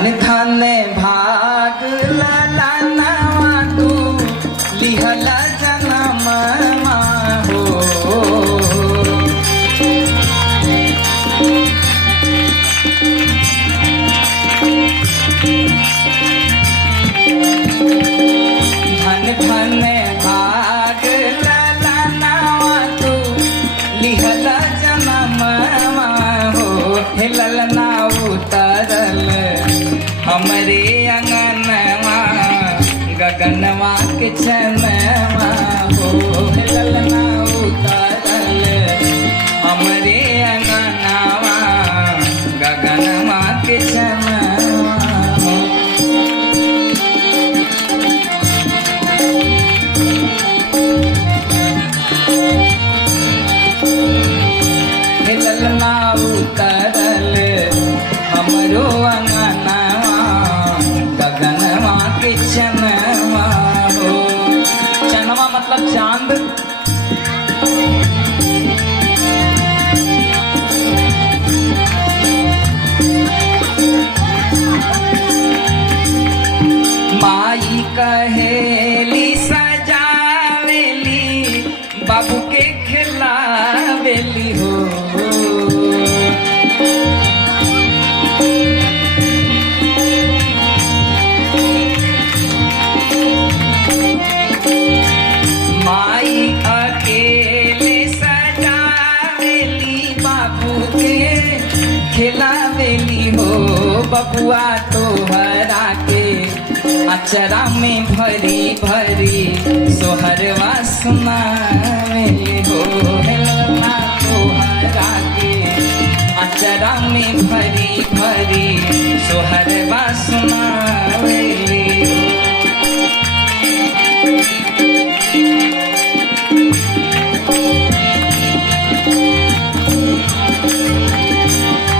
धन धन भाग ललनवा तू लिहल जनम हो। धन धन भाग ललनवा तू लिहल जनम हो। हे ललना उतरल हमरे अंगनवा गगनवा के छनवा हो। हे ललना उतरल हमरे अंगनवा गगनवा के छनवा हो। हे ललना उतरल हमरो अंगनवा गगनवा के चनवा हो। चनवा मतलब चांद। माई कहेली सजावेली बाबू के खिलावेली हो। माई अकेले सजावेली बाबू के खिलावेली हो। बबुआ तोहरा के अचरा में भरी भरी सोहरवा सुनावेली हो। हे ललना तोहरा के अचरा में भरी भरी सोहरवा सुनावेली हो।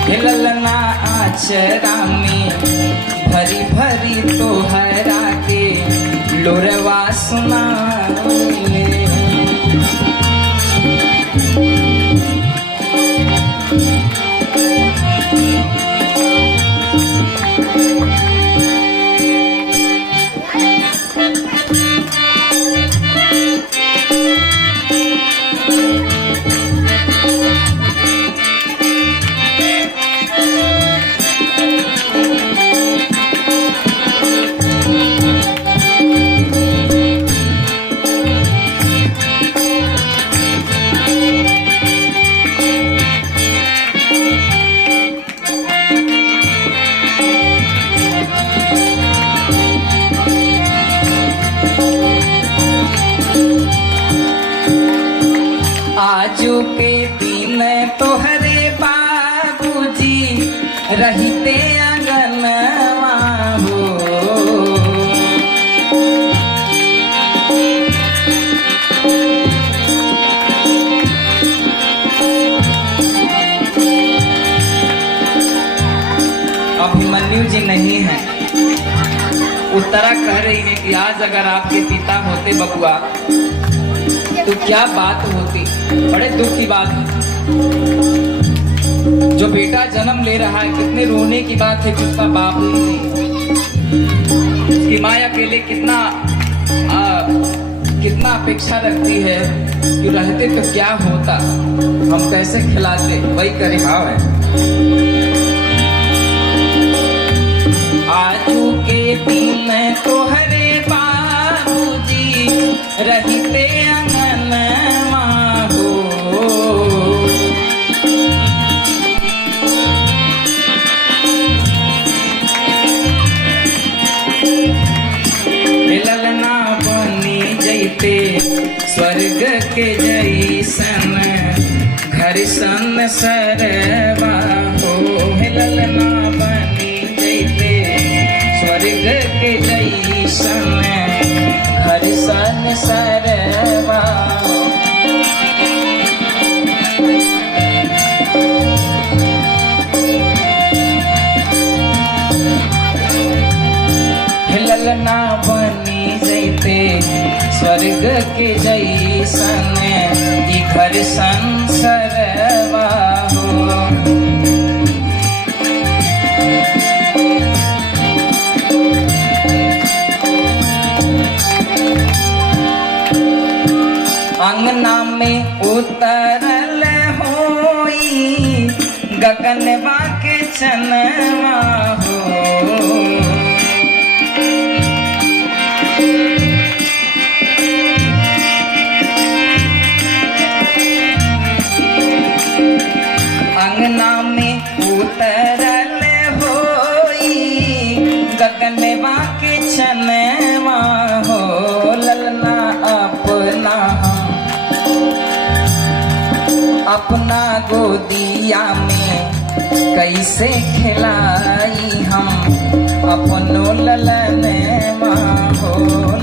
हे ललना आचरा में भरी भरी तोहरा के लोरवा सुनावेली। आजू के दिन तोहरे बाबूजी रहते अंगनवा हो। अभिमन्यु जी नहीं है। उत्तरा कह रही है कि आज अगर आपके पिता होते बबुआ तो क्या बात होती। बड़े दुख की बात है। जो बेटा जन्म ले रहा है, कितने रोने की बात है कि उसका बाप नहीं है। उसकी माँ अकेले कितना अपेक्षा रखती है कि रहते तो क्या होता, हम कैसे खिलाते। वही करे भाव है। आजू के दिन तोहरे बाबूजी रहते अंगनवा हो। ललना बनी जैते स्वर्ग के जैसन घर संसरवा हो। ललना बनी जैते स्वर्ग के जैसन घर संसरवा हो। ललना बनी जैते स्वर्ग के जैसन घर संसरवा हो। गगनवा के चनवा हो अंगना में उतरल होई गगनवा के चनवा हो ललना अपना गोदिया में कैसे खिलाई हम अपनो ललनवा हो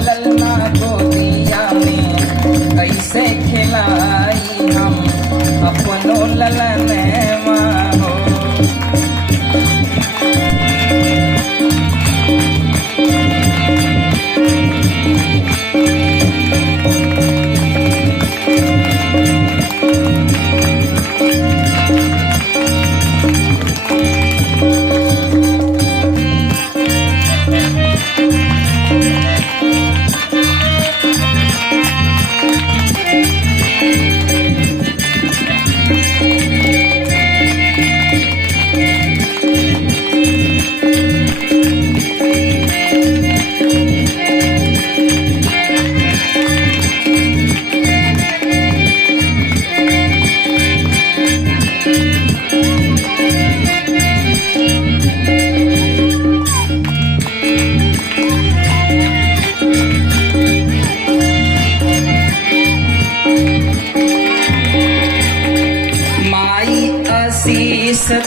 ललना गोदिया में कैसे खिलाई हम अपनो ललनवा हो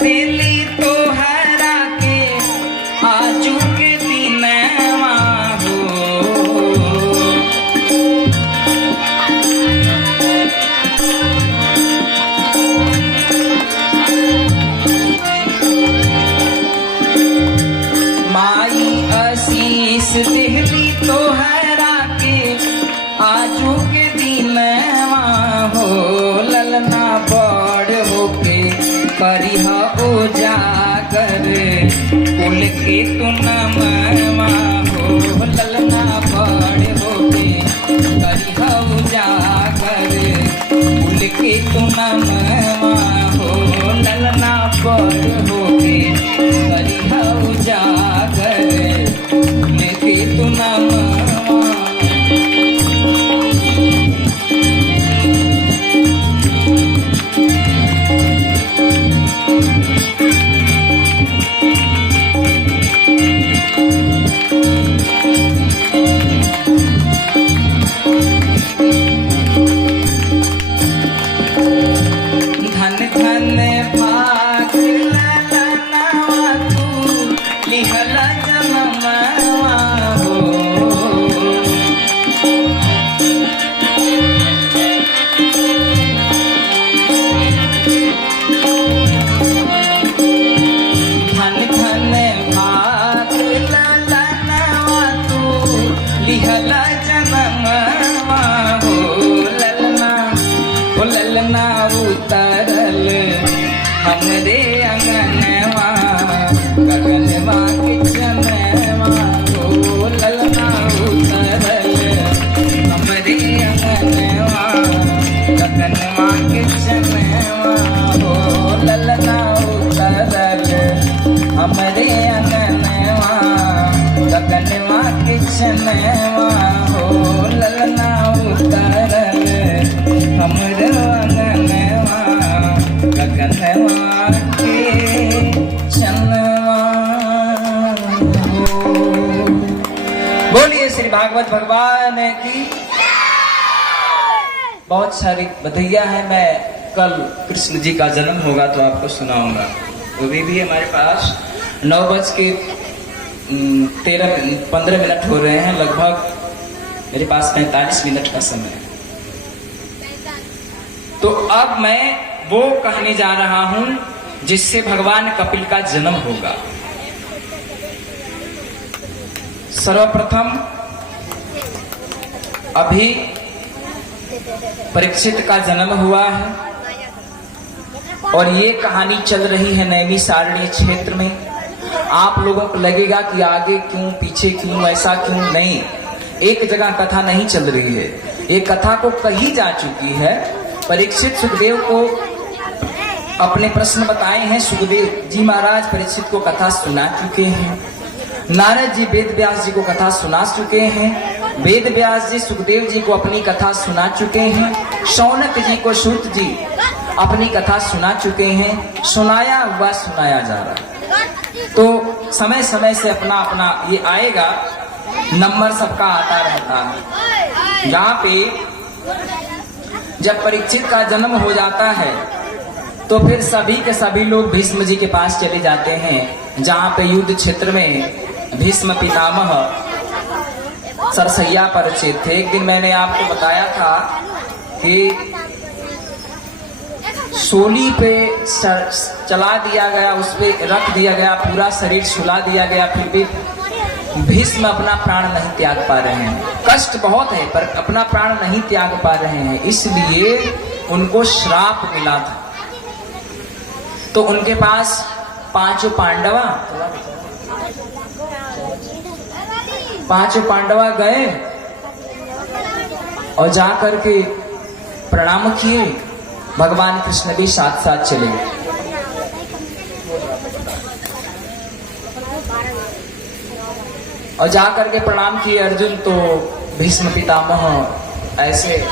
दिली तो हरा के आजू के दिनवा हो माई आशीष दिली तो हरा के आजू के दिनवा हो ललना बड़ होके करिहा उजागर कुल के तू नमवा हो ललना बड़ होके करिहा उजागर कुल के तू नमवा हो ललना बड़ होके करिहा उजागर कुल के तू नमवा ललना उतरल हमरे अंगनवा गगनवा के चनवा हो ललना उतरल हमरे अंगनवा गगनवा के चनवा हो ललना उतरल हमरे अंगनवा गगनवा के चनवा हो ललना उतरल हमरे अंगनवा गगनवा के चनवा हो। बोलिए श्री भागवत भगवान की। बहुत सारी बधैया है। मैं कल कृष्ण जी का जन्म होगा तो आपको सुनाऊंगा। वो भी हमारे पास 9:15 हो रहे हैं। लगभग मेरे पास 45 मिनट का समय है। तो अब मैं वो कहने जा रहा हूं जिससे भगवान कपिल का जन्म होगा। सर्वप्रथम अभी परीक्षित का जन्म हुआ है और ये कहानी चल रही है नैमिषारण्य क्षेत्र में। आप लोगों को लगेगा कि आगे क्यों, पीछे क्यों, ऐसा क्यों, नहीं। एक जगह कथा नहीं चल रही है, एक कथा को कही जा चुकी है। परीक्षित सुखदेव को अपने प्रश्न बताए हैं। सुखदेव जी महाराज परीक्षित को कथा सुना चुके हैं। नारद जी वेद व्यास जी को कथा सुना चुके हैं। वेद व्यास जी सुखदेव जी को अपनी कथा सुना चुके हैं। शौनक जी को सूत जी अपनी कथा सुना चुके हैं। सुनाया हुआ सुनाया जा रहा है। तो समय समय से अपना अपना ये आएगा, नंबर सबका आता रहता है। यहाँ पे जब परीक्षित का जन्म हो जाता है तो फिर सभी के सभी लोग भीष्म जी के पास चले जाते हैं, जहाँ पे युद्ध क्षेत्र में भीष्म पितामह सरसैया परिचित थे। एक दिन मैंने आपको बताया था कि सोली पे चला दिया गया, उस पे रख दिया गया, पूरा शरीर सुला दिया गया, फिर भी भीष्म अपना प्राण नहीं त्याग पा रहे हैं। कष्ट बहुत है पर अपना प्राण नहीं त्याग पा रहे हैं, इसलिए उनको श्राप मिला था। तो उनके पास पांचों पांडवा गए और जाकर के प्रणाम किए। भगवान कृष्ण भी साथ साथ चले गए। और जाकर के प्रणाम किए अर्जुन। तो भीष्म पितामह ऐसे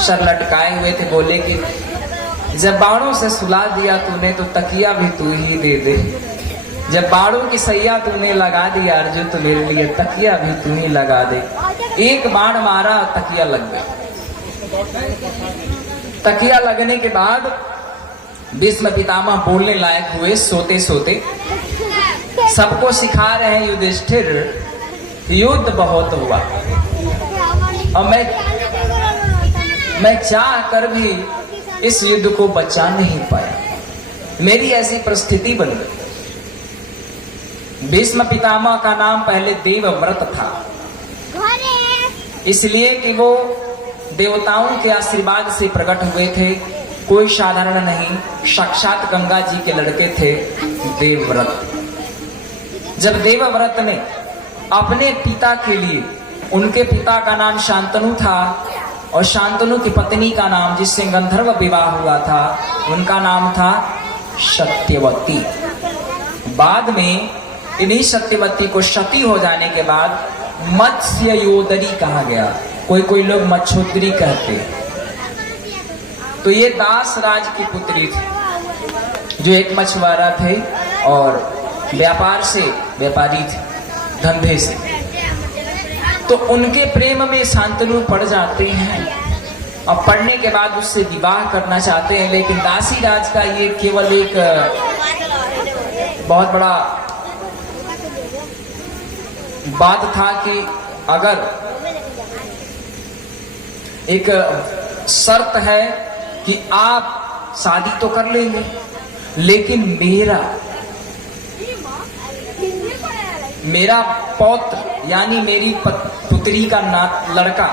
सर लटकाए हुए थे, बोले कि जब बाणों से सुला दिया तूने तो तकिया भी तू ही दे दे। जब बाणों की सैया तूने लगा दिया अर्जुन तो मेरे लिए तकिया भी तू ही लगा दे। एक बाण मारा, तकिया लग गया। तकिया लगने के बाद भीष्म पितामह बोलने लायक हुए सोते सोते। सबको सिखा रहे हैं युधिष्ठिर, युद्ध बहुत हुआ और मैं चाह कर भी इस युद्ध को बचा नहीं पाया। मेरी ऐसी परिस्थिति बन गई। भीष्म पितामह का नाम पहले देवव्रत था, इसलिए कि वो देवताओं के आशीर्वाद से प्रकट हुए थे। कोई साधारण नहीं, साक्षात गंगा जी के लड़के थे देवव्रत। जब देवव्रत ने अपने पिता के लिए, उनके पिता का नाम शांतनु था और शांतनु की पत्नी का नाम, जिससे गंधर्व विवाह हुआ था, उनका नाम था सत्यवती। बाद में इन्हीं सत्यवती को सती हो जाने के बाद मत्स्य योदरी कहा गया। कोई कोई लोग मच्छोदरी कहते। तो ये दास राज की पुत्री थी, जो एक मछुआरा थे और व्यापारी थे, धंधे से। तो उनके प्रेम में शांतनु पड़ जाते हैं और पढ़ने के बाद उससे विवाह करना चाहते हैं। लेकिन दासी राज का ये केवल एक बहुत बड़ा बात था कि अगर एक शर्त है कि आप शादी तो कर लेंगे, लेकिन मेरा पौत्र यानी मेरी पुत्री का लड़का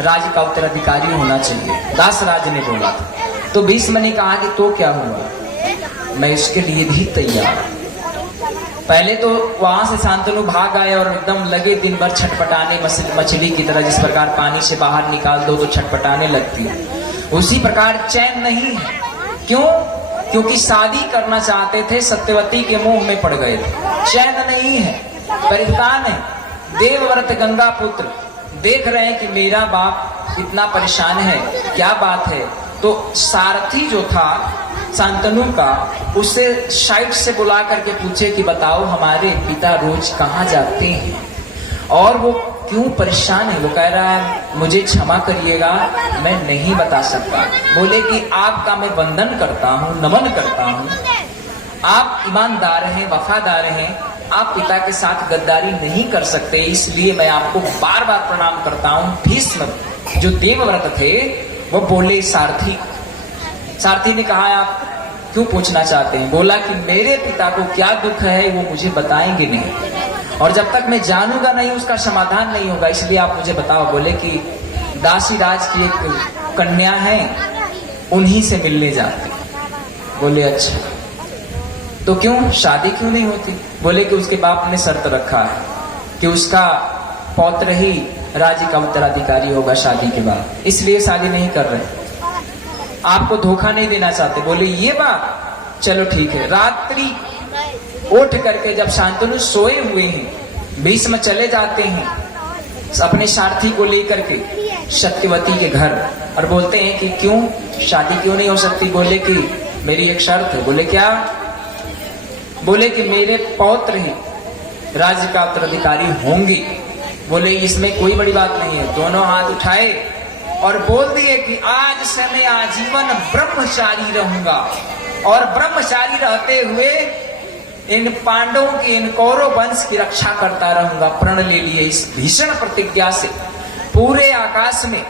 राज्य का उत्तराधिकारी होना चाहिए, दासराज ने बोला था। तो भीष्म ने कहा कि तो क्या हुआ, मैं इसके लिए भी तैयार। पहले तो वहां से शांतनु भाग आए और एकदम लगे दिन भर छटपटाने, मछली की तरह। जिस प्रकार पानी से बाहर निकाल दो तो छटपटाने लगती है, उसी प्रकार चैन नहीं है। क्यों? क्योंकि शादी करना चाहते थे, सत्यवती के मोह में पड़ गए थे। चैन नहीं है, परेशान है। देवव्रत गंगा पुत्र देख रहे हैं कि मेरा बाप इतना परेशान है, क्या बात है। तो सारथी जो था शांतनु का, उसे साइड से बुला करके पूछे कि बताओ हमारे पिता रोज कहाँ जाते हैं और वो क्यों परेशान है। वो कह रहा है मुझे क्षमा करिएगा, मैं नहीं बता सकता। बोले कि आपका मैं वंदन करता हूँ, नमन करता हूँ, आप ईमानदार हैं, वफादार हैं, आप पिता के साथ गद्दारी नहीं कर सकते, इसलिए मैं आपको बार बार प्रणाम करता हूँ। भीष्म जो देवव्रत थे वो बोले सारथी ने कहा आप क्यों पूछना चाहते हैं। बोला कि मेरे पिता को क्या दुख है वो मुझे बताएंगे नहीं, और जब तक मैं जानूंगा नहीं उसका समाधान नहीं होगा, इसलिए आप मुझे बताओ। बोले कि दासी राज की एक कन्या है, उन्हीं से मिलने जाते। बोले अच्छा, तो क्यों शादी क्यों नहीं होती। बोले कि उसके बाप ने शर्त रखा है कि उसका पौत्र ही राज्य का उत्तराधिकारी होगा शादी के बाद, इसलिए शादी नहीं कर रहे। आपको धोखा नहीं देना चाहते। बोले ये बात, चलो ठीक है। रात्रि उठ करके जब शांतनु सोए हुए हैं, भीष्म चले जाते हैं अपने सारथी को लेकर के सत्यवती के घर और बोलते हैं कि क्यों शादी क्यों नहीं हो सकती। बोले कि मेरी एक शर्त है। बोले क्या। बोले कि मेरे पौत्र ही राज्य का उत्तराधिकारी होंगे। बोले इसमें कोई बड़ी बात नहीं है। दोनों हाथ उठाए और बोल दिए कि आज से मैं आजीवन ब्रह्मचारी रहूंगा और ब्रह्मचारी रहते हुए इन पांडवों की, इन कौरव वंश की रक्षा करता रहूंगा। प्रण ले लिए। इस भीषण प्रतिज्ञा से पूरे आकाश में,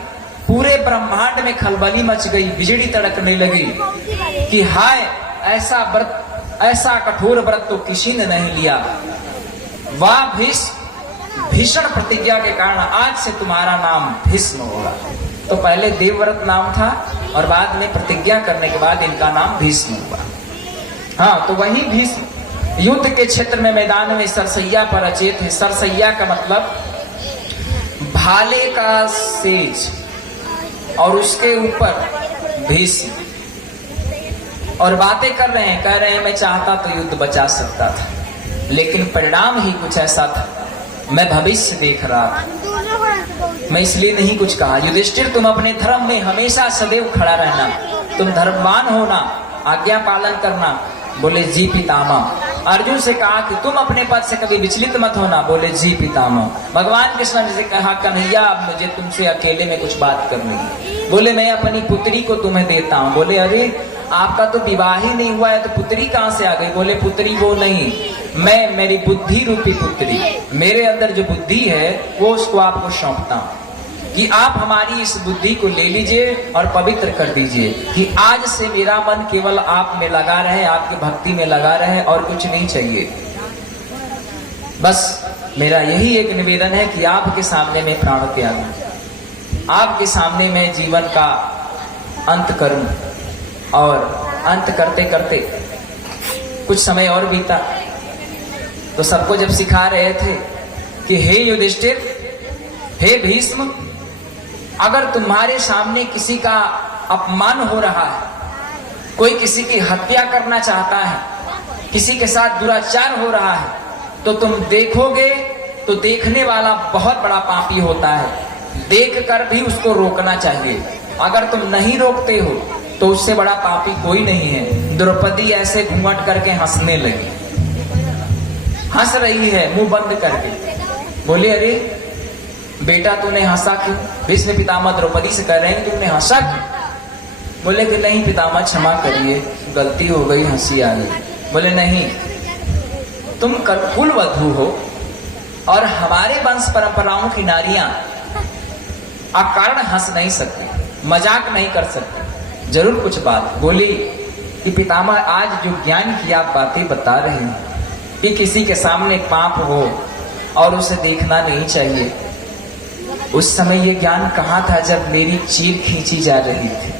पूरे ब्रह्मांड में खलबली मच गई, बिजली तड़कने लगी कि हाय ऐसा व्रत, ऐसा कठोर व्रत तो किसी ने नहीं लिया। वाह भीषण प्रतिज्ञा के कारण आज से तुम्हारा नाम भीष्म होगा। तो पहले देवव्रत नाम था और बाद में प्रतिज्ञा करने के बाद इनका नाम भीष्म हुआ। हाँ, तो वही भीष्म युद्ध के क्षेत्र में, मैदान में सरसैया पर अचेत है। सरसैया का मतलब भाले का सेज और उसके ऊपर भीष्म, और बातें कर रहे हैं, कह रहे हैं मैं चाहता तो युद्ध बचा सकता था, लेकिन परिणाम ही कुछ ऐसा था। मैं भविष्य देख रहा था, मैं इसलिए नहीं कुछ कहा। युधिष्ठिर तुम अपने धर्म में हमेशा सदैव खड़ा रहना, तुम धर्मवान होना, आज्ञा पालन करना। बोले जी पितामह। अर्जुन से कहा कि तुम अपने पद से कभी विचलित मत होना। बोले जी पितामह। भगवान कृष्ण ने कहा कन्हैया अब मुझे तुमसे अकेले में कुछ बात करनी है। बोले मैं अपनी पुत्री को तुम्हें देता हूँ। बोले अरे आपका तो विवाह ही नहीं हुआ है तो पुत्री कहाँ से आ गई। बोले पुत्री वो नहीं, मैं मेरी बुद्धि रूपी पुत्री, मेरे अंदर जो बुद्धि है वो उसको आपको सौंपता हूँ कि आप हमारी इस बुद्धि को ले लीजिए और पवित्र कर दीजिए कि आज से मेरा मन केवल आप में लगा रहे, आपकी भक्ति में लगा रहे और कुछ नहीं चाहिए। बस मेरा यही एक निवेदन है कि आपके सामने मैं प्राण त्याग दूं, आपके सामने मैं जीवन का अंत करूं। और अंत करते करते कुछ समय और बीता तो सबको जब सिखा रहे थे कि हे युधिष्ठिर, हे भीष्म, अगर तुम्हारे सामने किसी का अपमान हो रहा है, कोई किसी की हत्या करना चाहता है, किसी के साथ दुराचार हो रहा है, तो तुम देखोगे तो देखने वाला बहुत बड़ा पापी होता है, देख कर भी उसको रोकना चाहिए। अगर तुम नहीं रोकते हो तो उससे बड़ा पापी कोई नहीं है। द्रौपदी ऐसे घूंघट करके हंसने लगी, हंस रही है मुंह बंद करके। बोले अरे बेटा तूने हंसा क्यों। भीष्म पितामह द्रौपदी से कह रहे हैं तुमने हंसा क्यों। बोले कि नहीं पितामह क्षमा करिए, गलती हो गई, हंसी आ गई। बोले नहीं, तुम कुल वधू हो और हमारे वंश परंपराओं की नारियां अकारण हंस नहीं सकती, मजाक नहीं कर सकती, जरूर कुछ बात। बोली कि पितामह आज जो ज्ञान की आप बातें बता रहे हैं कि किसी के सामने पाप हो और उसे देखना नहीं चाहिए, उस समय ये ज्ञान कहाँ था जब मेरी चीर खींची जा रही थी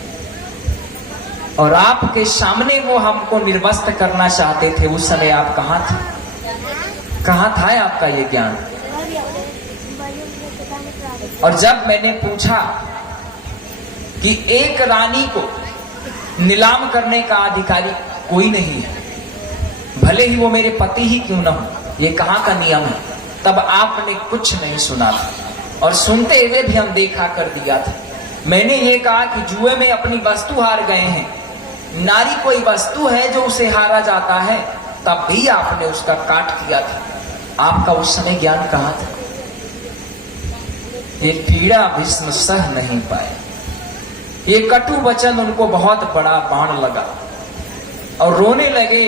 और आपके सामने वो हमको निर्वस्त्र करना चाहते थे, उस समय आप कहाँ थे, कहाँ था आपका ये ज्ञान। और जब मैंने पूछा कि एक रानी को नीलाम करने का अधिकारी कोई नहीं है, भले ही वो मेरे पति ही क्यों न हो, ये कहाँ का नियम है, तब आपने कुछ नहीं सुना था और सुनते हुए भी हम देखा कर दिया था। मैंने ये कहा कि जुए में अपनी वस्तु हार गए हैं, नारी कोई वस्तु है जो उसे हारा जाता है, तब भी आपने उसका काट किया था। आपका उस समय ज्ञान कहाँ था। ये पीड़ा भीष्म सह नहीं पाए, ये कटु वचन उनको बहुत बड़ा बाण लगा और रोने लगे,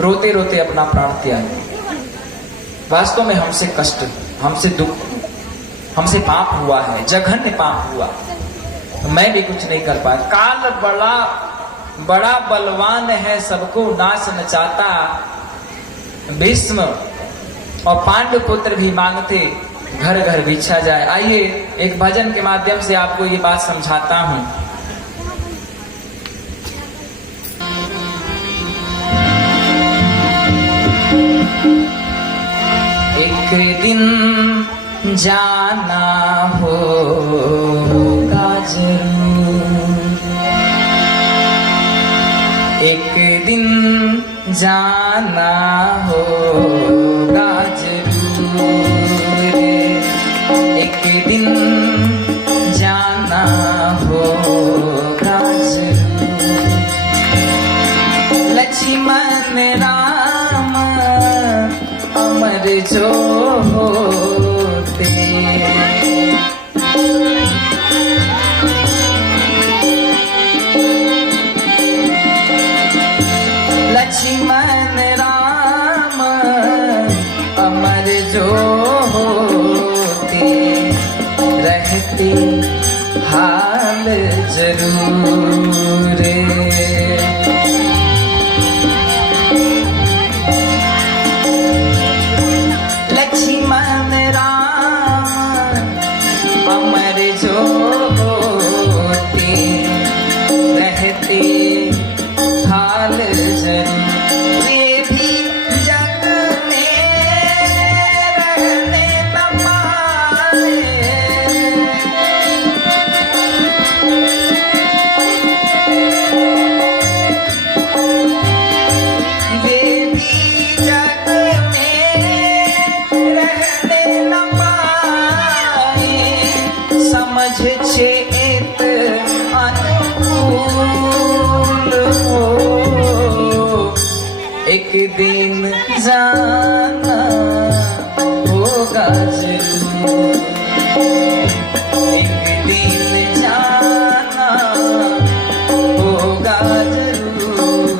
रोते रोते अपना प्राण त्याग। वास्तव में हमसे कष्ट, हमसे दुख, हमसे पाप हुआ है, जघन्य पाप हुआ, मैं भी कुछ नहीं कर पाया। काल बड़ा बलवान है, सबको नाश नचाता। भीष्म और पांडु पुत्र भी मांगते घर घर बिछा जाए। आइए एक भजन के माध्यम से आपको ये बात समझाता हूं। एक दिन जाना होगा जरूर, जाना होगा जरूर, एक दिन जाना होगा जरूर। लक्ष्मण राम अमर जो होते, लक्ष्मण राम अमर जो होते, रहते हाल जरूर। लक्ष्मण राम अमर जो होते, रहते हाल जरूर। ये भी जग में रहने न पाए, वे भी जग में रहने न पाए, समझ चेत अनुकूल हो, एक दिन जाना होगा जरूर, एक दिन जाना होगा जरूर।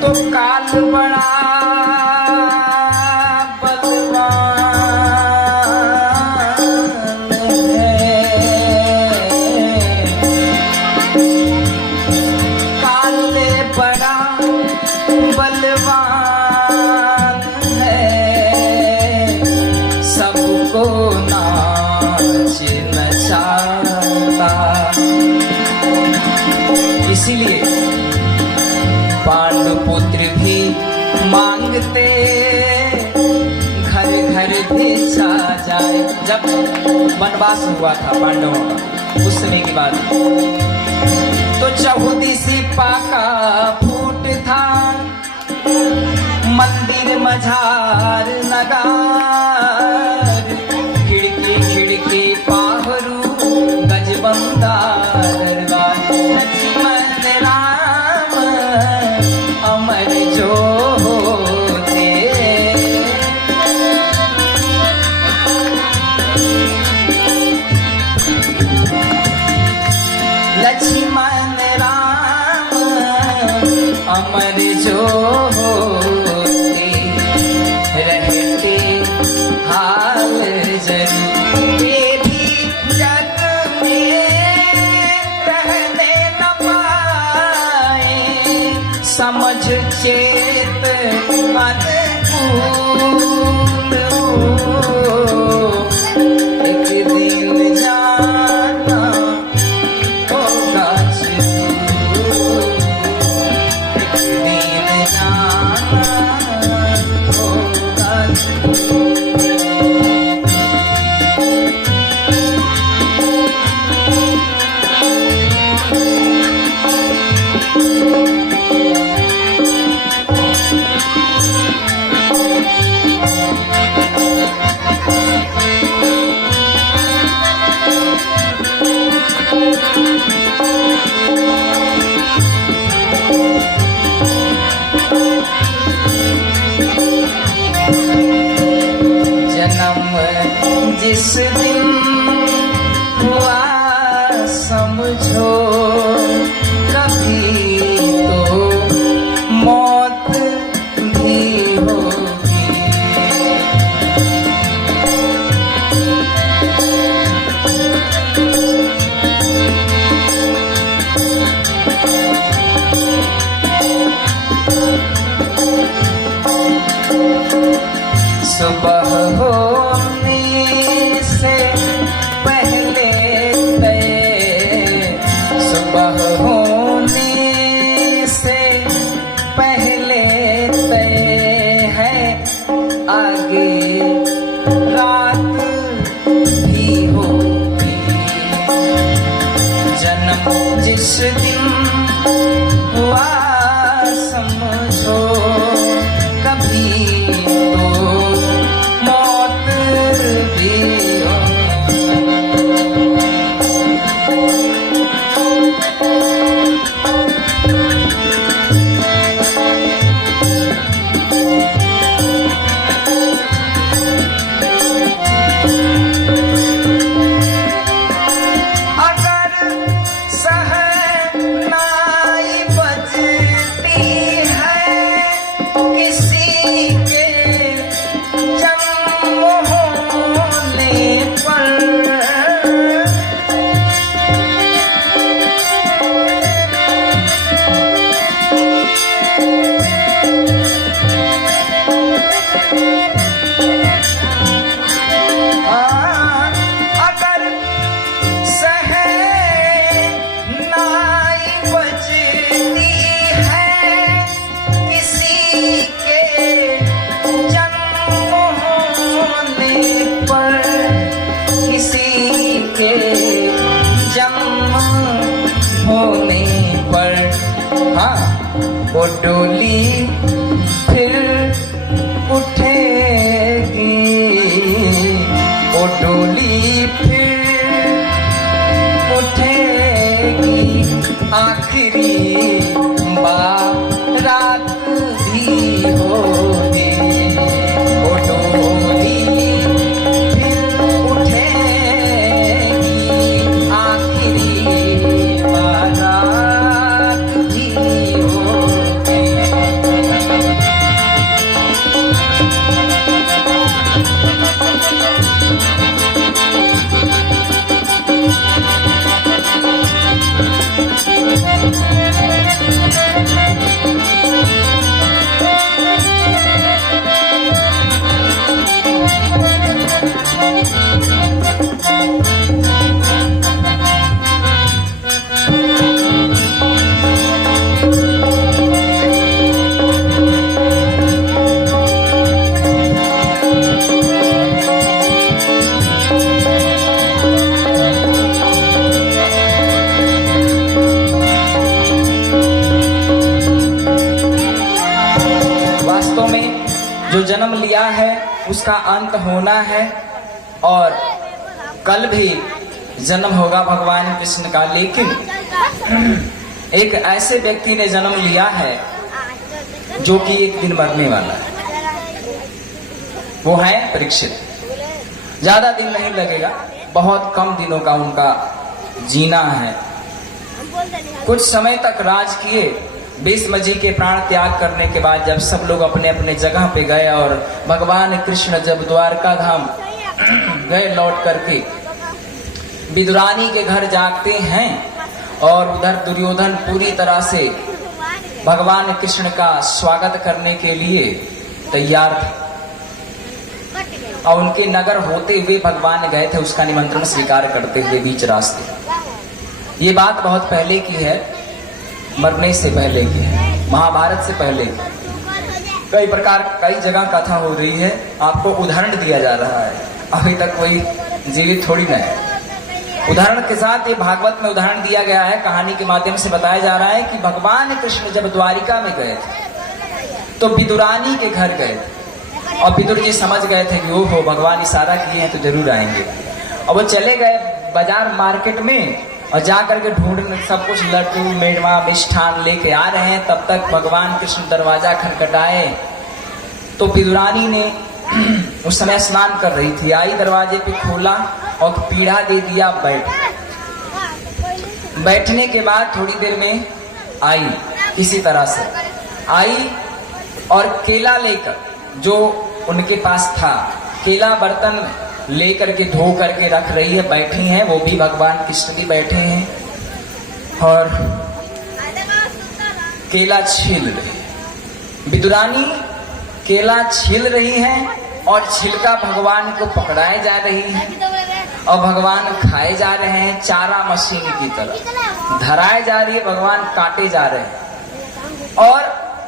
तो काल बड़ा बलवान है, काल बड़ा बलवान है, सबको नाच नचाता। इसीलिए पांडुपुत्र भी मांगते घर घर भेजा जाए। जब वनवास हुआ था पांडवों का, उस समय की बात, तो 14 पाका फूट था, मंदिर मझार नगार, खिड़की खिड़की पाहरू गजबंदार दरबार। लक्ष्मण राम अमर जो होते, लक्ष्मण राम अमर जो होते, रहते हाल जरूर। ये भी जग में रहने न पाए, समझ चेत अनुकूल हो, एक दिन जाना होगा जरूर, एक दिन जाना होगा जरूर। जन्म जिस दिन हुआ समझो, कभी तो मौत भी होगी। सुबह होने से पहले तय, सुबह होने से पहले तय है, आगे रात भी होगी। जन्म जिस दिन हुआ समझो, कभी तो मौत भी हो। होने पर हाँ वो डोली फिर उठेगी, वो डोली फिर उठेगी, आखिरी बारात भी होगी। वो डोली फिर उठेगी, आखिरी बारात भी होगी। वास्तव में जो जन्म लिया है उसका अंत होना है, और कल भी जन्म होगा भगवान कृष्ण का। लेकिन एक ऐसे व्यक्ति ने जन्म लिया है जो कि एक दिन मरने वाला है, वो है परीक्षित। ज्यादा दिन नहीं लगेगा, बहुत कम दिनों का उनका जीना है। कुछ समय तक राज किए, भीष्म जी के प्राण त्याग करने के बाद जब सब लोग अपने अपने जगह पे गए और भगवान कृष्ण जब द्वारका धाम गए लौट करके, विदुरानी के घर जाते हैं और उधर दुर्योधन पूरी तरह से भगवान कृष्ण का स्वागत करने के लिए तैयार थे, और उनके नगर होते हुए भगवान गए थे उसका निमंत्रण स्वीकार करते हुए बीच रास्ते। ये बात बहुत पहले की है, मरने से पहले की है, महाभारत से पहले। कई प्रकार कई जगह कथा हो रही है, आपको उदाहरण दिया जा रहा है, अभी तक कोई जीवित थोड़ी न है। उदाहरण के साथ ये भागवत में उदाहरण दिया गया है, कहानी के माध्यम से बताया जा रहा है कि भगवान कृष्ण जब द्वारिका में गए थे तो विदुरानी के घर गए थे, और विदुर जी समझ गए थे कि ओहो भगवान इशारा किए हैं तो जरूर आएंगे। और वो चले गए बाजार मार्केट में और जा करके ढूंढने सब कुछ लड्डू मेवा मिष्ठान लेके आ रहे हैं। तब तक भगवान कृष्ण दरवाजा खटखटाए तो विदुरानी ने उस समय स्नान कर रही थी, आई दरवाजे पे खोला और पीढ़ा दे दिया, बैठने के बाद थोड़ी देर में आई, किसी तरह से आई और केला लेकर जो उनके पास था, केला बर्तन लेकर के धो करके रख रही है, बैठी हैं, वो भी भगवान कृष्ण भी बैठे हैं और केला छील रही है। विदुरानी केला छील रही है और छिलका भगवान को पकड़ाए जा रही है और भगवान खाए जा रहे हैं चारा मशीन की तरह, धराए जा रही है, भगवान काटे जा रहे हैं और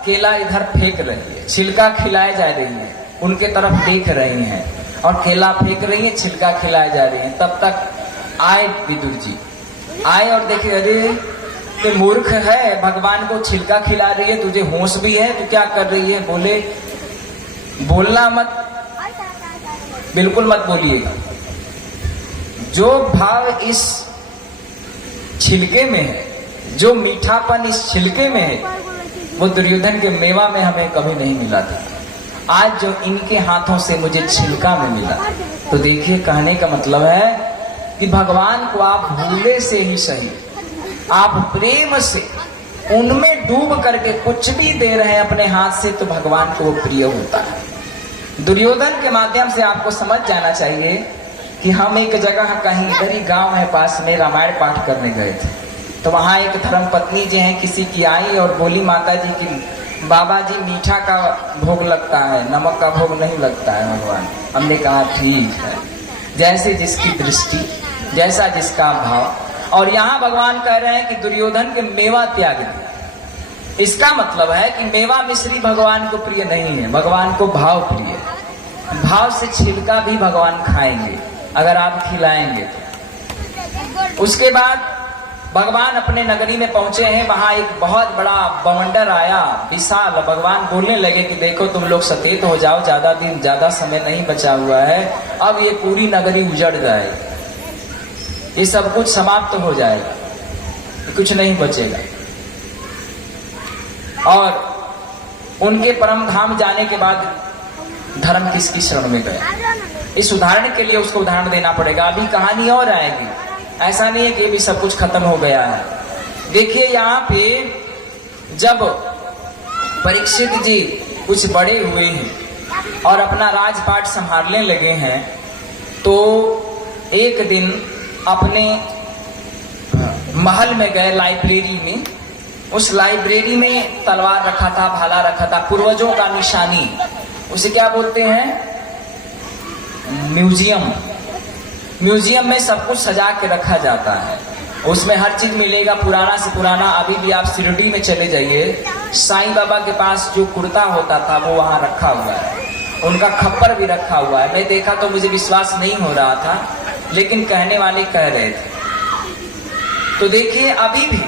केला इधर फेंक रही है, छिलका खिलाए जा रही है, उनके तरफ देख रही हैं और केला फेंक रही है, छिलका खिलाए जा रही है। तब तक आए विदुर जी, आए और देखे, अरे तो मूर्ख है, भगवान को छिलका खिला रही है, तुझे होश भी है, तू क्या कर रही है? बोले बोलना मत, बिल्कुल मत बोलिएगा। जो भाव इस छिलके में है, जो मीठापन इस छिलके में है, वो दुर्योधन के मेवा में हमें कभी नहीं मिला था। आज जो इनके हाथों से मुझे छिलका में मिला, तो देखिए कहने का मतलब है कि भगवान को आप भूले से ही सही, आप प्रेम से उनमें डूब करके कुछ भी दे रहे हैं अपने हाथ से, तो भगवान को वो प्रिय होता है। दुर्योधन के माध्यम से आपको समझ जाना चाहिए कि हम एक जगह कहीं इधर ही गांव है पास में रामायण पाठ करने गए थे, तो वहां एक धर्मपत्नी जो है किसी की आई और बोली माता जी की बाबा जी मीठा का भोग लगता है, नमक का भोग नहीं लगता है भगवान। हमने कहा ठीक है, जैसे जिसकी दृष्टि, जैसा जिसका भाव। और यहाँ भगवान कह रहे हैं कि दुर्योधन के मेवा त्याग दिया। इसका मतलब है कि मेवा मिश्री भगवान को प्रिय नहीं है, भगवान को भाव प्रिय है। भाव से छिलका भी भगवान खाएंगे अगर आप खिलाएंगे तो। उसके बाद भगवान अपने नगरी में पहुंचे हैं, वहां एक बहुत बड़ा बवंडर आया विशाल। भगवान बोलने लगे कि देखो तुम लोग सचेत हो जाओ, ज्यादा दिन ज्यादा समय नहीं बचा हुआ है, अब ये पूरी नगरी उजड़ जाएगी, ये सब कुछ समाप्त हो जाएगा, कुछ नहीं बचेगा। और उनके परम धाम जाने के बाद धर्म किसकी शरण में गया, इस उदाहरण के लिए उसको उदाहरण देना पड़ेगा। अभी कहानी और आएगी, ऐसा नहीं है कि भी सब कुछ खत्म हो गया है। देखिए यहाँ पे जब परीक्षित जी कुछ बड़े हुए हैं और अपना राजपाट संभालने लगे हैं, तो एक दिन अपने महल में गए, लाइब्रेरी में। उस लाइब्रेरी में तलवार रखा था, भाला रखा था, पूर्वजों का निशानी, उसे क्या बोलते हैं? म्यूजियम। म्यूजियम में सब कुछ सजा के रखा जाता है, उसमें हर चीज मिलेगा, पुराना से पुराना। अभी भी आप शिरडी में चले जाइए, साईं बाबा के पास जो कुर्ता होता था वो वहां रखा हुआ है, उनका खप्पर भी रखा हुआ है। मैं देखा तो मुझे विश्वास नहीं हो रहा था, लेकिन कहने वाले कह रहे थे। तो देखिए अभी भी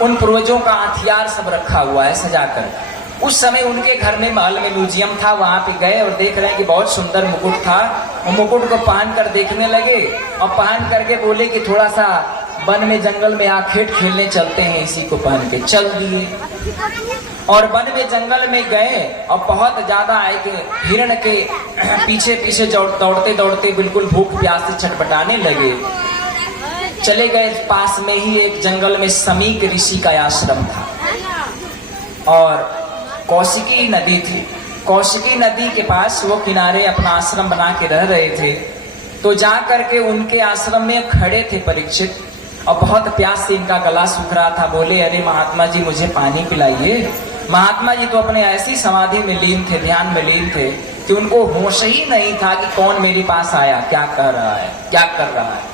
उन पूर्वजों का हथियार सब रखा हुआ है सजाकर। उस समय उनके घर में महल में म्यूजियम था, वहां पे गए और देख रहे हैं कि बहुत सुंदर मुकुट था। वो मुकुट को पहन कर देखने लगे और पहन करके बोले कि थोड़ा सा वन में जंगल में आखेट खेलने चलते हैं, इसी को पहन के चल दिए। और वन में जंगल में गए और बहुत ज्यादा एक हिरण के पीछे पीछे दौड़ते दौड़ते बिल्कुल भूख प्यास से छटपटाने लगे। चले गए, पास में ही एक जंगल में समीक ऋषि का आश्रम था और कौशिकी नदी थी। कौशिकी नदी के पास वो किनारे अपना आश्रम बना के रह रहे थे। तो जा करके उनके आश्रम में खड़े थे परीक्षित और बहुत प्यास से इनका गला सूख रहा था। बोले अरे महात्मा जी मुझे पानी पिलाइए। महात्मा जी तो अपने ऐसी समाधि में लीन थे, ध्यान में लीन थे कि उनको होश ही नहीं था कि कौन मेरे पास आया, क्या कर रहा है, क्या कर रहा है।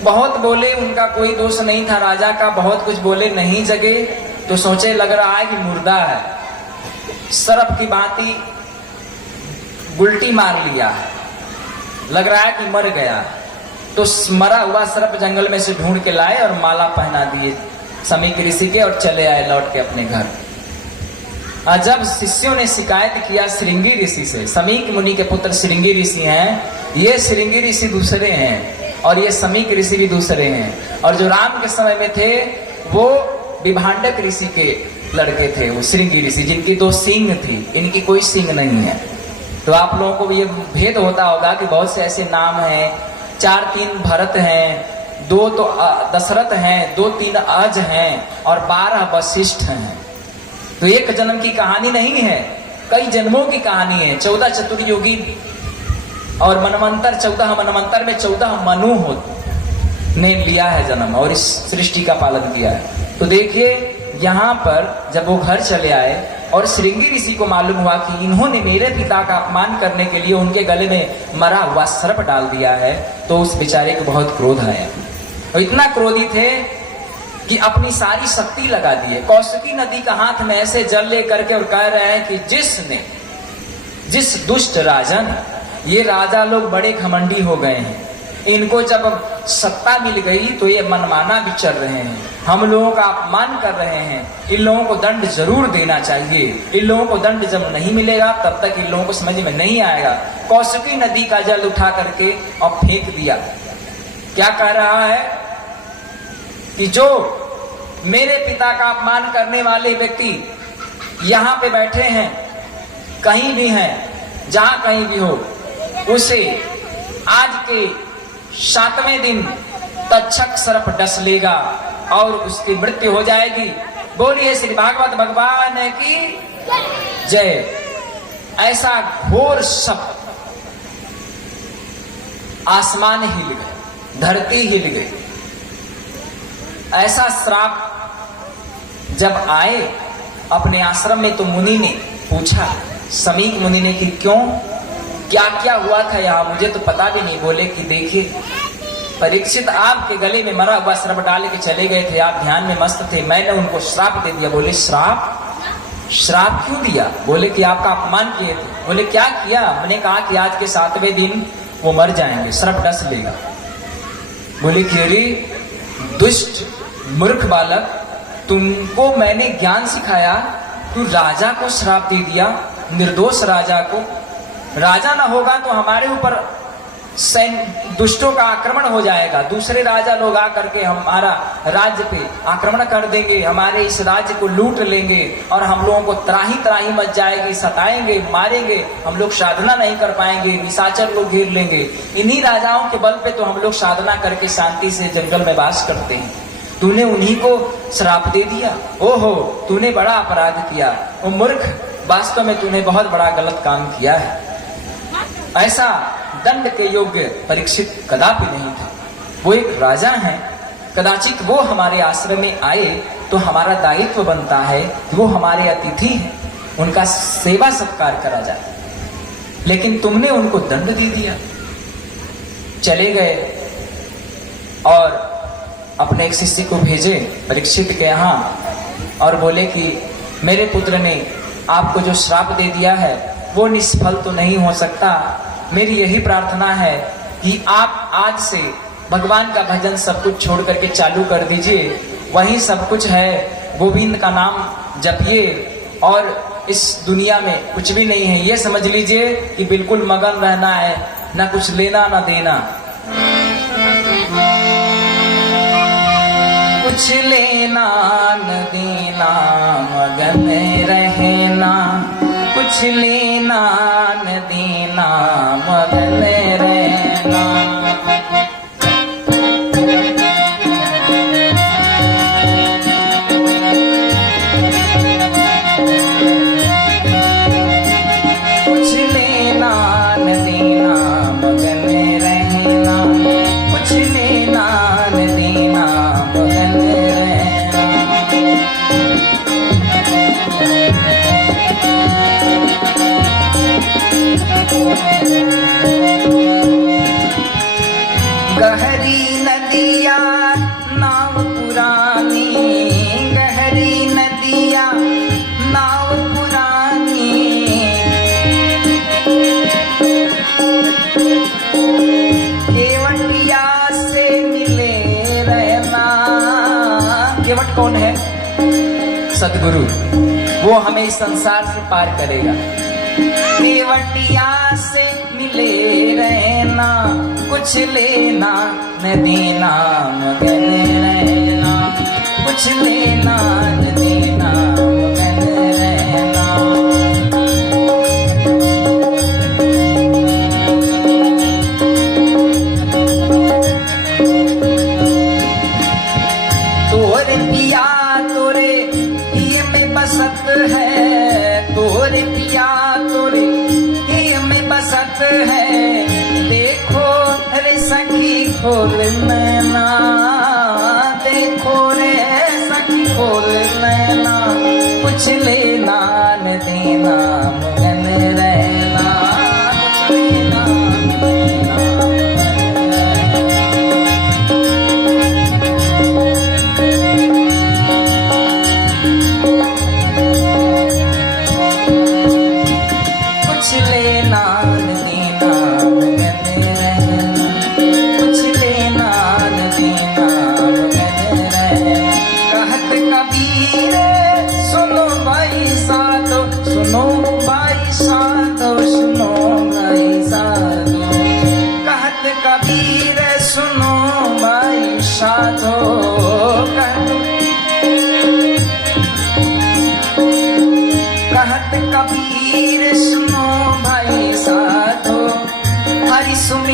बहुत बोले, उनका कोई दोष नहीं था राजा का, बहुत कुछ बोले, नहीं जगे तो सोचे लग रहा है कि मुर्दा है, सर्प की भांति गुलटी मार लिया है, लग रहा है कि मर गया। तो मरा हुआ सर्प जंगल में से ढूंढ के लाए और माला पहना दिए समीक ऋषि के और चले आए लौट के अपने घर। जब शिष्यों ने शिकायत किया श्रृंगी ऋषि से, समीक मुनि के पुत्र श्रृंगी ऋषि हैं, ये श्रृंगी ऋषि दूसरे हैं और ये समीक ऋषि भी दूसरे हैं, और जो राम के समय में थे वो विभांडक ऋषि के लड़के थे, वो श्रृंगी ऋषि जिनकी 2 सींग थी, इनकी कोई सींग नहीं है। तो आप लोगों को भी ये भेद होता होगा कि बहुत से ऐसे नाम हैं, 4-3 भरत हैं, 2 तो दशरथ हैं, 2-3 अज हैं और 12 वशिष्ठ हैं। तो एक जन्म की कहानी नहीं है, कई जन्मों की कहानी है। 14 चतुर्युगी और मनवंतर, 14 मनवंतर में 14 मनु ने लिया है जन्म और इस सृष्टि का पालन किया है। तो देखिए यहाँ पर जब वो घर चले आए और श्रृंगी ऋषि को मालूम हुआ कि इन्होंने मेरे पिता का अपमान करने के लिए उनके गले में मरा हुआ सर्प डाल दिया है, तो उस बेचारे को बहुत क्रोध आया और इतना क्रोधी थे कि अपनी सारी शक्ति लगा दिए। कौशिकी नदी का हाथ में ऐसे जल ले करके और कह रहे हैं कि जिस दुष्ट राजा ने, ये राजा लोग बड़े घमंडी हो गए हैं, इनको जब सत्ता मिल गई तो ये मनमाना विचर रहे हैं, हम लोगों का अपमान कर रहे हैं, इन लोगों को दंड जरूर देना चाहिए। इन लोगों को दंड जब नहीं मिलेगा तब तक इन लोगों को समझ में नहीं आएगा। कौशिकी नदी का जल उठा करके और फेंक दिया। क्या कह रहा है कि जो मेरे पिता का अपमान करने वाले व्यक्ति यहाँ पे बैठे हैं, कहीं भी हैं, जहां कहीं भी हो, उसे आज के 7वें दिन तक्षक सर्प डस लेगा और उसकी मृत्यु हो जाएगी। बोलिए श्री भागवत भगवान की जय। ऐसा घोर शब्द, आसमान हिल गए, धरती हिल गई। ऐसा श्राप जब आए अपने आश्रम में तो मुनि ने पूछा, समीक मुनि ने, कि क्यों, क्या क्या हुआ था यहाँ, मुझे तो पता भी नहीं। बोले कि देखिए परीक्षित आपके गले में मरा हुआ सर्प डाल के चले गए थे, आप ध्यान में मस्त थे, मैंने उनको श्राप दे दिया। बोले श्राप क्यों दिया? बोले कि आपका अपमान किए थे। बोले क्या किया? मैंने कहा कि आज के 7वें दिन वो मर जाएंगे, सर्प डस लेगा। बोले कि अरे दुष्ट मूर्ख बालक, तुमको मैंने ज्ञान सिखाया, तू राजा को श्राप दे दिया, निर्दोष राजा को। राजा ना होगा तो हमारे ऊपर दुष्टों का आक्रमण हो जाएगा, दूसरे राजा लोग आकर के हमारा राज्य पे आक्रमण कर देंगे, हमारे इस राज्य को लूट लेंगे और हम लोगों को त्राही मच जाएगी, सताएंगे, मारेंगे, हम लोग साधना नहीं कर पाएंगे, निशाचर लोग घेर लेंगे। इन्हीं राजाओं के बल पे तो हम लोग साधना करके शांति से जंगल में वास करते हैं। तूने उन्हीं को श्राप दे दिया, ओहो तूने बड़ा अपराध किया। ओ मूर्ख, वास्तव में तूने बहुत बड़ा गलत काम किया है। ऐसा दंड के योग्य परीक्षित कदापि नहीं था। वो एक राजा हैं, कदाचित वो हमारे आश्रम में आए तो हमारा दायित्व बनता है कि वो हमारे अतिथि हैं, उनका सेवा सत्कार करा जाए, लेकिन तुमने उनको दंड दे दिया। चले गए और अपने एक शिष्य को भेजे परीक्षित के यहाँ और बोले कि मेरे पुत्र ने आपको जो श्राप दे दिया है वो निष्फल तो नहीं हो सकता, मेरी यही प्रार्थना है कि आप आज से भगवान का भजन सब कुछ छोड़ करके चालू कर दीजिए, वही सब कुछ है, गोविंद का नाम जपिए और इस दुनिया में कुछ भी नहीं है, ये समझ लीजिए कि बिल्कुल मगन रहना है, ना कुछ लेना ना देना। कुछ लेना न देना, मगन रहना, कुछ लेना न देना, मगन रहना। कुछ लेना न देना, मगन रहना, कुछ लेना न देना, मगन रहना। गहरी नदिया नाव पुरानी, गहरी नदिया नाव पुरानी, केवटिया से मिले रहना। केवट कौन है? सदगुरु, वो हमें इस संसार से पार करेगा। केवटिया से मिले रहना, कुछ लेना न देना, मगन रहना, कुछ लेना न देना, मगन रहना। तोरे पिया तोरे ये में बसत है, तोरे पिया तोरे ये में बसत है, देखो रे सखी खोल नैना, देखो रे सखी खोल नैना, कुछ लेना न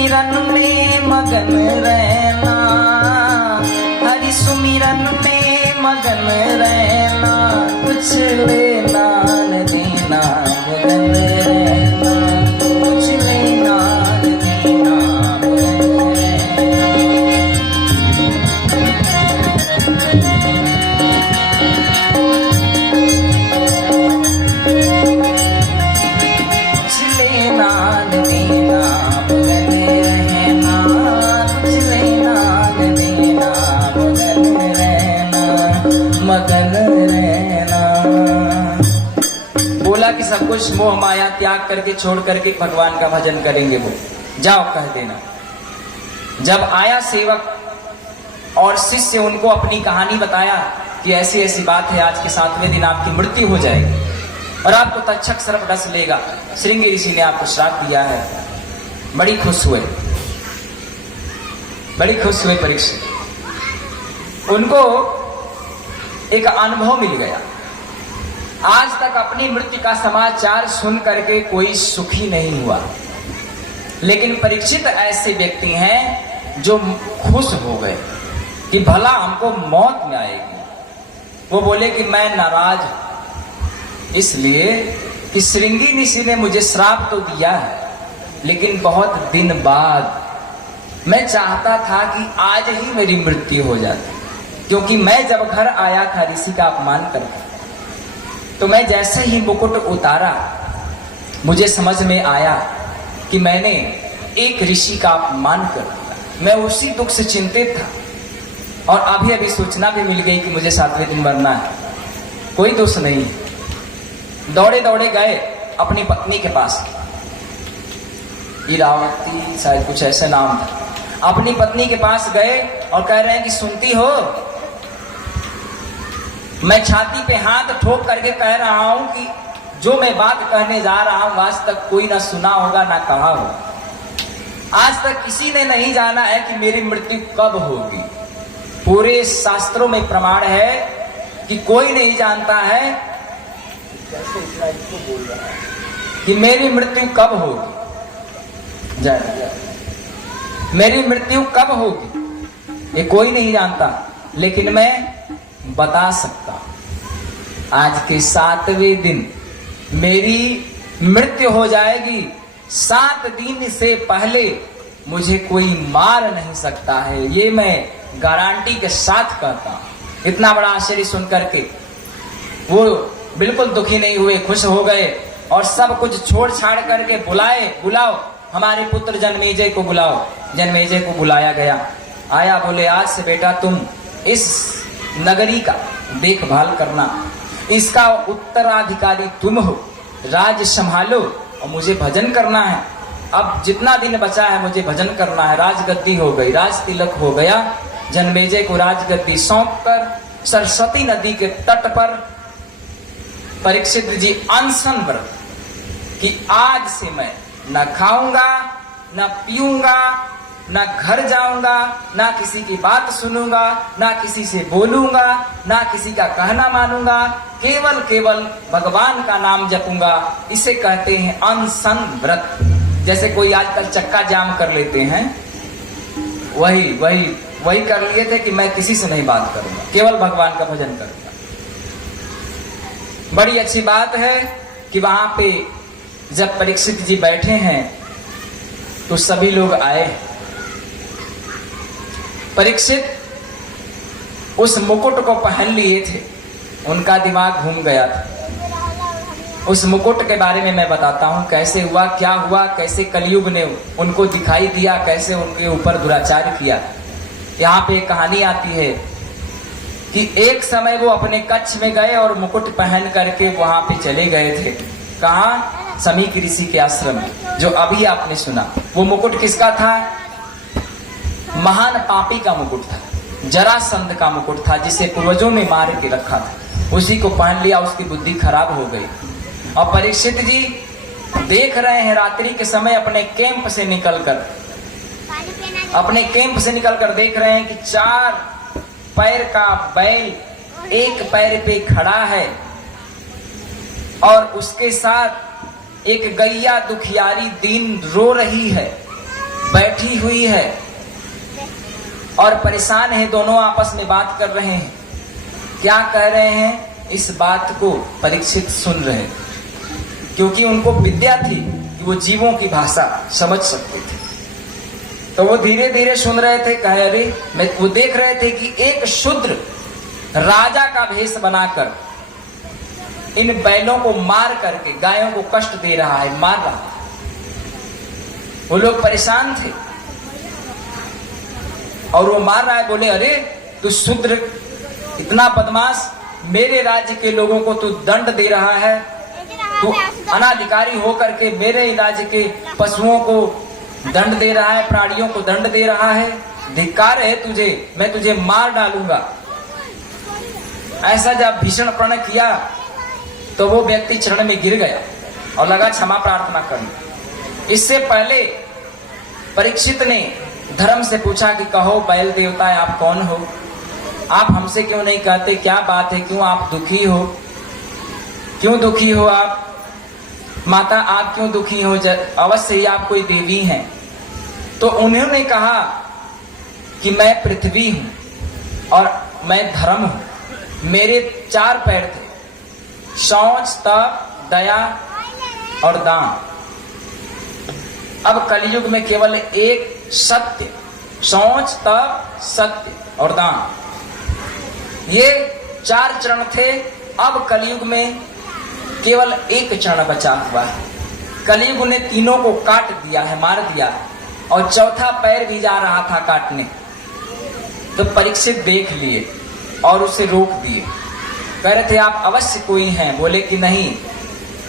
सुमिरन में मगन रहना, हरि सुमिरन में मगन रहना, कुछ लेना न देना मगन रहना, कुछ लेना न देना मगन कि सब कुछ मोह माया त्याग करके छोड़ करके भगवान का भजन करेंगे। वो जाओ कह देना। जब आया सेवक और शिष्य उनको अपनी कहानी बताया कि ऐसी ऐसी बात है, आज के 7वें दिन आपकी मृत्यु हो जाएगी और आपको तक्षक सर्प डस लेगा, श्रृंगी ऋषि ने आपको श्राप दिया है। बड़ी खुश हुए, बड़ी खुश हुए परीक्षित। उनको एक अनुभव मिल गया। आज तक अपनी मृत्यु का समाचार सुन करके कोई सुखी नहीं हुआ, लेकिन परीक्षित ऐसे व्यक्ति हैं जो खुश हो गए कि भला हमको मौत में आएगी। वो बोले कि मैं नाराज हूं इसलिए कि श्रृंगी ऋषि ने मुझे श्राप तो दिया है, लेकिन बहुत दिन बाद मैं चाहता था कि आज ही मेरी मृत्यु हो जाती, क्योंकि मैं जब घर आया था ऋषि का अपमान करके, तो मैं जैसे ही मुकुट उतारा मुझे समझ में आया कि मैंने एक ऋषि का अपमान कर दिया। मैं उसी दुख से चिंतित था और अभी अभी सूचना भी मिल गई कि मुझे 7वें दिन मरना है। कोई दोष नहीं। दौड़े दौड़े गए अपनी पत्नी के पास, इरावती शायद कुछ ऐसा नाम था। अपनी पत्नी के पास गए और कह रहे हैं कि सुनती हो, मैं छाती पे हाथ ठोक करके कह रहा हूं कि जो मैं बात कहने जा रहा हूं आज तक कोई ना सुना होगा ना कहा होगा। आज तक किसी ने नहीं जाना है कि मेरी मृत्यु कब होगी। पूरे शास्त्रों में प्रमाण है कि कोई नहीं जानता है कि मेरी मृत्यु कब होगी। मेरी मृत्यु कब होगी ये कोई नहीं जानता, लेकिन मैं बता सकता हूं आज के 7वें दिन मेरी मृत्यु हो जाएगी। 7 दिन से पहले मुझे कोई मार नहीं सकता है, ये मैं गारंटी के साथ कहता हूं। इतना बड़ा आश्चर्य सुन करके वो बिल्कुल दुखी नहीं हुए, खुश हो गए और सब कुछ छोड़ छाड़ करके बुलाओ हमारे पुत्र जन्मेजय को बुलाओ। जन्मेजय को बुलाया गया। आया, बोले आज से बेटा तुम इस नगरी का देखभाल करना, इसका उत्तराधिकारी तुम हो, राज संभालो और मुझे भजन करना है। अब जितना दिन बचा है मुझे भजन करना है। राजगद्दी हो गई, राज तिलक हो गया। जन्मेजय को राजगद्दी सौंप कर सरस्वती नदी के तट पर परीक्षित जी अनशन व्रत कि आज से मैं न खाऊंगा न पीऊंगा ना घर जाऊंगा, ना किसी की बात सुनूंगा, ना किसी से बोलूंगा, ना किसी का कहना मानूंगा, केवल भगवान का नाम जपूंगा। इसे कहते हैं अनशन व्रत। जैसे कोई आजकल चक्का जाम कर लेते हैं, वही कर लिए थे कि मैं किसी से नहीं बात करूंगा, केवल भगवान का भजन करूंगा। बड़ी अच्छी बात है कि वहां पे जब परीक्षित जी बैठे हैं तो सभी लोग आए। परीक्षित उस मुकुट को पहन लिए थे, उनका दिमाग घूम गया था। उस मुकुट के बारे में मैं बताता हूं, कैसे हुआ, क्या हुआ, कैसे कलयुग ने उनको दिखाई दिया, कैसे उनके ऊपर दुराचार किया। यहाँ पे एक कहानी आती है कि एक समय वो अपने कच्छ में गए और मुकुट पहन करके वहां पे चले गए थे। कहाँ? समीक ऋषि के आश्रम में, जो अभी आपने सुना। वो मुकुट किसका था? महान पापी का मुकुट था, जरासंध का मुकुट था, जिसे पूर्वजों ने मार के रखा था। उसी को पहन लिया, उसकी बुद्धि खराब हो गई। और परीक्षित जी देख रहे हैं रात्रि के समय अपने कैंप से निकलकर देख रहे हैं कि 4 पैर का बैल एक पैर पे खड़ा है और उसके साथ एक गैया दुखियारी दीन रो रही है। बैठी हुई है और परेशान है, दोनों आपस में बात कर रहे हैं। क्या कह रहे हैं इस बात को परीक्षित सुन रहे, क्योंकि उनको विद्या थी कि वो जीवों की भाषा समझ सकते थे। तो वो धीरे धीरे सुन रहे थे। कह अरे वो देख रहे थे कि एक शूद्र राजा का भेष बनाकर इन बैलों को मार करके गायों को कष्ट दे रहा है, मार रहा है। वो लोग परेशान थे और वो मार रहा है। बोले अरे तू शूद्र, इतना बदमाश, मेरे राज्य के लोगों को तू दंड दे रहा है, तू अनाधिकारी होकर के मेरे राज्य के पशुओं को दंड दे रहा है, प्राणियों को दंड दे रहा है, धिक्कार है तुझे, मैं तुझे मार डालूंगा। ऐसा जब भीषण प्रण किया तो वो व्यक्ति चरण में गिर गया और लगा क्षमा प्रार्थना करने। इससे पहले परीक्षित ने धर्म से पूछा कि कहो बैल देवता आप कौन हो, आप हमसे क्यों नहीं कहते, क्या बात है, क्यों आप दुखी हो, क्यों दुखी हो आप माता, आप क्यों दुखी हो, अवश्य ही आप कोई देवी हैं। तो उन्होंने कहा कि मैं पृथ्वी हूं और मैं धर्म हूं, मेरे 4 पैर थे, शौच, तप, दया और दान। अब कलयुग में केवल एक सत्य, शौच, तप, सत्य और दान, ये 4 चरण थे। अब कलयुग में केवल एक चरण बचा हुआ है। कलयुग ने तीनों को काट दिया है, मार दिया है, और 4था पैर भी जा रहा था काटने। तो परीक्षित देख लिए और उसे रोक दिए। कह रहे थे आप अवश्य कोई हैं। बोले कि नहीं,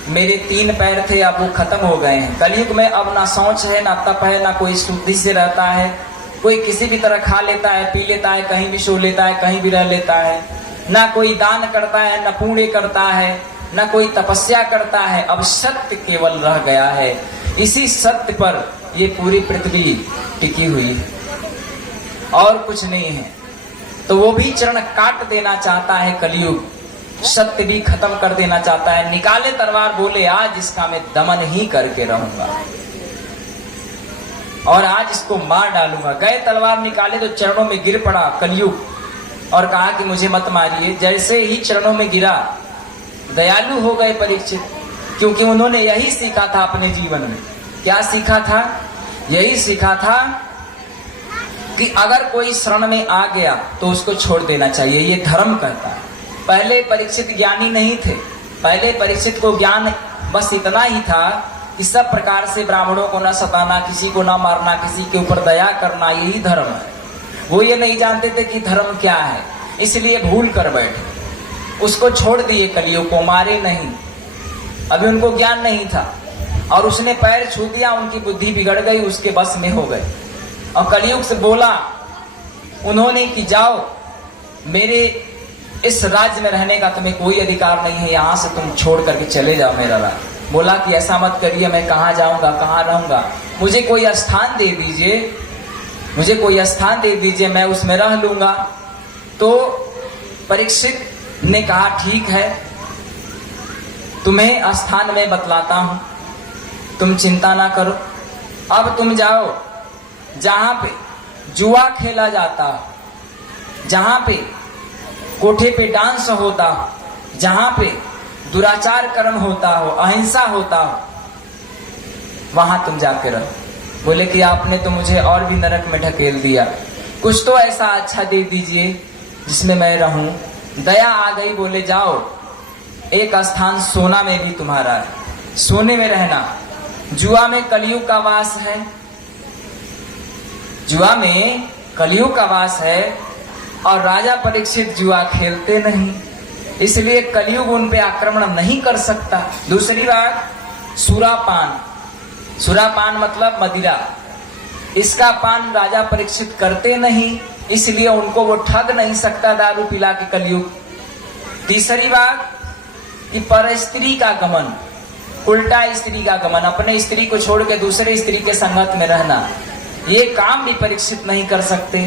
मेरे 3 पैर थे, अब वो खत्म हो गए हैं। कलयुग में अब ना सोच है, ना तप है, ना कोई शुद्धि से रहता है, कोई किसी भी तरह खा लेता है, पी लेता है, कहीं भी सो लेता है, कहीं भी रह लेता है, ना कोई दान करता है, ना पुण्य करता है, ना कोई तपस्या करता है। अब सत्य केवल रह गया है। इसी सत्य पर ये पूरी पृथ्वी टिकी हुई है और कुछ नहीं है। तो वो भी चरण काट देना चाहता है कलयुग, सत्य भी खत्म कर देना चाहता है। निकाले तलवार, बोले आज इसका मैं दमन ही करके रहूंगा और आज इसको मार डालूंगा। गए तलवार निकाले तो चरणों में गिर पड़ा कलयुग और कहा कि मुझे मत मारिए। जैसे ही चरणों में गिरा, दयालु हो गए परीक्षित, क्योंकि उन्होंने यही सीखा था अपने जीवन में। क्या सीखा था? यही सीखा था कि अगर कोई शरण में आ गया तो उसको छोड़ देना चाहिए, ये धर्म कहता है। पहले परीक्षित ज्ञानी नहीं थे। पहले परीक्षित को ज्ञान बस इतना ही था कि सब प्रकार से ब्राह्मणों को न सताना, किसी को न मारना, किसी के ऊपर दया करना, यही धर्म है। वो ये नहीं जानते थे कि धर्म क्या है, इसलिए भूल कर बैठे, उसको छोड़ दिए, कलयुग को मारे नहीं। अभी उनको ज्ञान नहीं था और उसने पैर छू दिया, उनकी बुद्धि बिगड़ गई, उसके बस में हो गए। और कलयुग से बोला उन्होंने कि जाओ, मेरे इस राज्य में रहने का तुम्हें कोई अधिकार नहीं है, यहां से तुम छोड़ करके चले जाओ मेरा राज्य। बोला कि ऐसा मत करिए, मैं कहाँ जाऊंगा, कहाँ रहूंगा, मुझे कोई स्थान दे दीजिए, मुझे कोई स्थान दे दीजिए, मैं उसमें रह लूंगा। तो परीक्षित ने कहा ठीक है, तुम्हें स्थान में बतलाता हूं, तुम चिंता ना करो। अब तुम जाओ जहां पे जुआ खेला जाता हो, जहां पे कोठे पे डांस होता हो, जहां पे दुराचार कर्म होता हो, अहिंसा होता हो, वहां तुम जाके रहो। बोले कि आपने तो मुझे और भी नरक में ढकेल दिया, कुछ तो ऐसा अच्छा दे दीजिए जिसमें मैं रहूं। दया आ गई, बोले जाओ, एक स्थान सोना में भी तुम्हारा है, सोने में रहना। जुआ में कलयुग का वास है, जुआ में कलयुग का वास है और राजा परीक्षित जुआ खेलते नहीं, इसलिए कलयुग उन पे आक्रमण नहीं कर सकता। दूसरी बात, सुरापान, सुरापान मतलब मदिरा, इसका पान राजा परीक्षित करते नहीं, इसलिए उनको वो ठग नहीं सकता दारू पिला के कलयुग। तीसरी बात कि पर स्त्री का गमन, उल्टा स्त्री का गमन, अपने स्त्री को छोड़ के दूसरे स्त्री के संगत में रहना, ये काम भी परीक्षित नहीं कर सकते।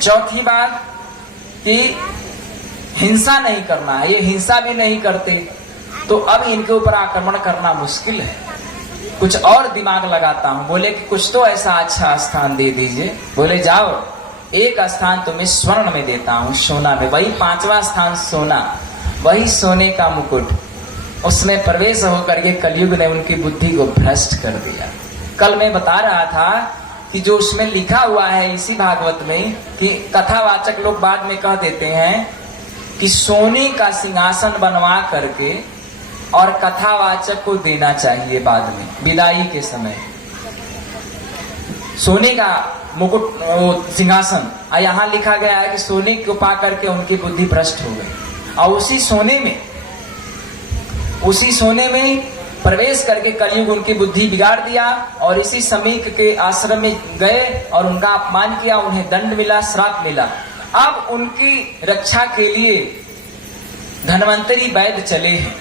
चौथी बात कि हिंसा नहीं करना है, ये हिंसा भी नहीं करते, तो अब इनके ऊपर आक्रमण करना मुश्किल है। कुछ और दिमाग लगाता हूँ। बोले कि कुछ तो ऐसा अच्छा स्थान दे दीजिए। बोले जाओ, एक स्थान तुम्हें स्वर्ण में देता हूँ, सोना में। वही 5वां स्थान सोना, वही सोने का मुकुट। उसमें प्रवेश होकर के कलयुग ने उनकी बुद्धि को भ्रष्ट कर दिया। कल मैं बता रहा था कि जो उसमें लिखा हुआ है इसी भागवत में कि कथावाचक लोग बाद में कह देते हैं कि सोने का सिंहासन बनवा करके और कथावाचक को देना चाहिए बाद में विदाई के समय, सोने का मुकुट सिंहासन। और यहाँ लिखा गया है कि सोने को पा करके उनकी बुद्धि भ्रष्ट हो गई और उसी सोने में प्रवेश करके कलयुग उनकी बुद्धि बिगाड़ दिया और इसी समीक के आश्रम में गए और उनका अपमान किया, उन्हें दंड मिला, श्राप मिला। अब उनकी रक्षा के लिए धन्वंतरी वैद्य चले हैं।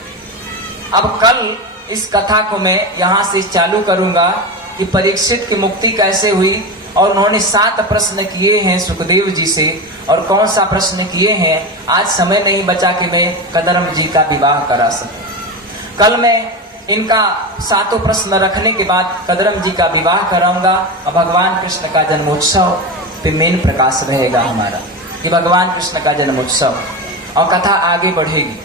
अब कल इस कथा को मैं यहाँ से चालू करूंगा कि परीक्षित की मुक्ति कैसे हुई और उन्होंने 7 प्रश्न किए हैं सुखदेव जी से। और कौन सा प्रश्न किए हैं, आज समय नहीं बचा कि मैं कदरम जी का विवाह करा सकूं। कल मैं इनका 7 प्रश्न रखने के बाद कदरम जी का विवाह कराऊंगा और भगवान कृष्ण का जन्मोत्सव पे मेन प्रकाश रहेगा हमारा कि भगवान कृष्ण का जन्मोत्सव, और कथा आगे बढ़ेगी।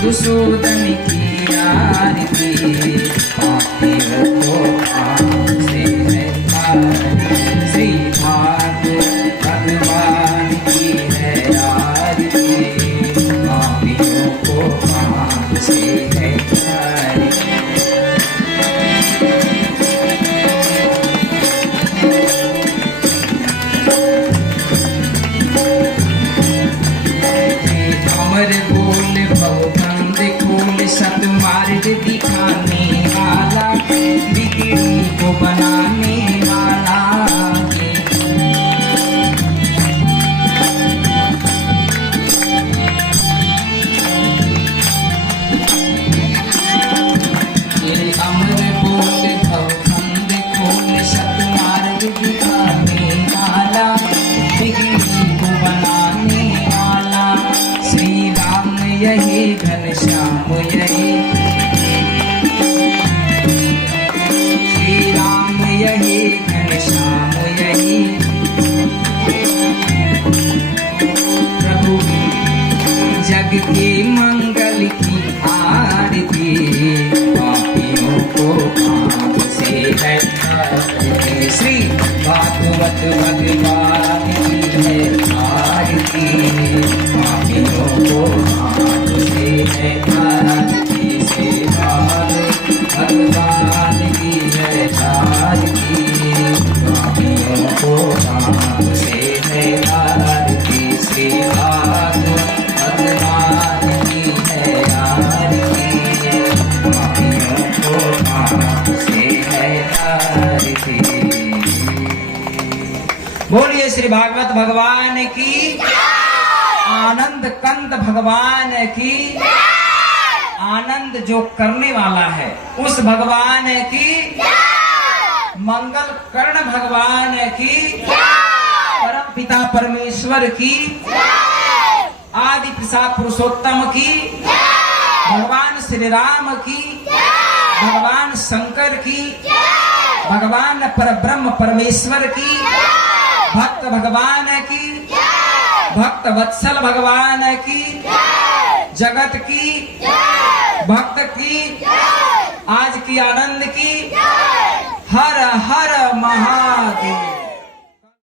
मधुसूदन की आरती पापियों को पाप से है। श्री अमर बोल भवबंद खोल सत मार्ग दिखाने वाला बिगड़ी को बनाने वाला ये अमर बोल भवबंद खोल सत मार्ग दिखाने वाला बिगड़ी को बनाने वाला श्री राम यही घनश्याम यही श्री राम यही घनश्याम यही प्रभु जग के मंगल की आरती पापियों को पाप से है आरती। श्री भागवत भगवान की है आरती पापियों को पाप से है आरती। श्री भगवान की है आरती पापियों को पाप से है आरती। श्री भगवान की है आरती पापियों को पाप से है आरती। बोलिए श्री भागवत भगवान की, आनंद कंद भगवान की, आनंद जो करने वाला है उस भगवान की, मंगल कर्ण भगवान की, परम पिता परमेश्वर की, आदि पिता पुरुषोत्तम की, भगवान श्री राम की, भगवान शंकर की, भगवान परब्रह्म परमेश्वर की, भक्त भगवान की, भक्त वत्सल भगवान की, जगत की, भक्त की, आज की आनंद की, हर हर महादेव।